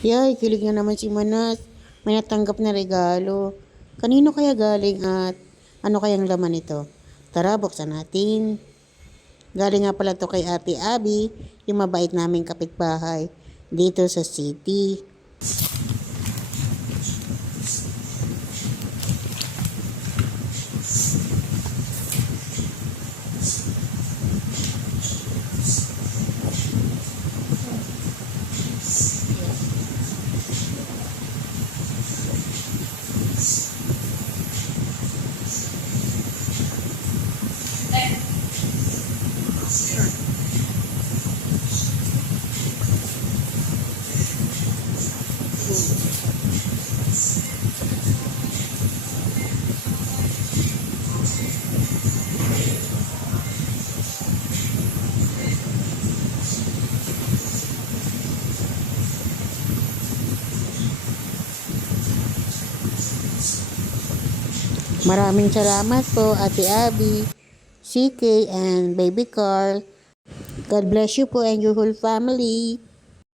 Yay, kilig na naman si Manas. May natanggap na regalo. Kanino kaya galing at ano kayang laman ito? Tara, buksan natin. Galing nga pala to kay Ate Abby, yung mabait naming kapitbahay dito sa city. Maraming salamat po Ate Abby, CK and Baby Carl. God bless you po and your whole family.